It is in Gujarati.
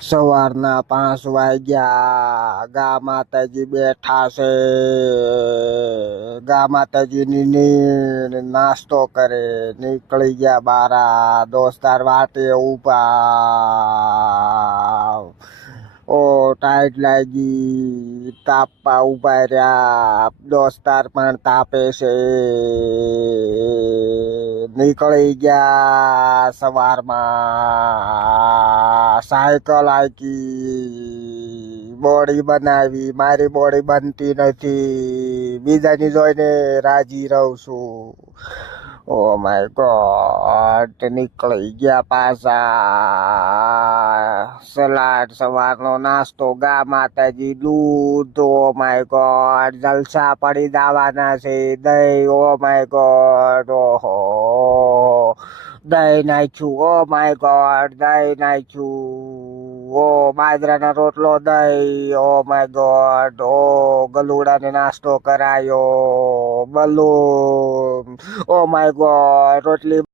સવારના 5 વાગ્યા. ગા માતાજી બેઠા છે. ગા માતાજીની નાસ્તો કરે. નીકળી ગયા બારા. દોસ્તાર વાટે ઉભા. ઓ ટાઈટ લાગી. તાપવા ઉભા રહ્યા. દોસ્તાર પણ તાપે છે. નીકળી ગયા સવારમાં. સાયકલ હાંકી. બોડી બનાવી. મારી બોડી બનતી નથી. બીજાની જોઈને રાજી રહું છું. Oh my God. નીકળી ગયા પાછા. સલાડ સવારનો નાસ્તો. ગા માતાજી દૂધ. Oh my God. જલસા પડી જવાના છે. દહીં. Oh my God. ઓહો દહીં નાખ્યું. Oh my God. દહીં નાખ્યું. ઓ બાજરાના રોટલો દહીં. Oh my God. ઓ ગલુડાને નાસ્તો કરાયો. બલૂન. Oh my God. રોટલી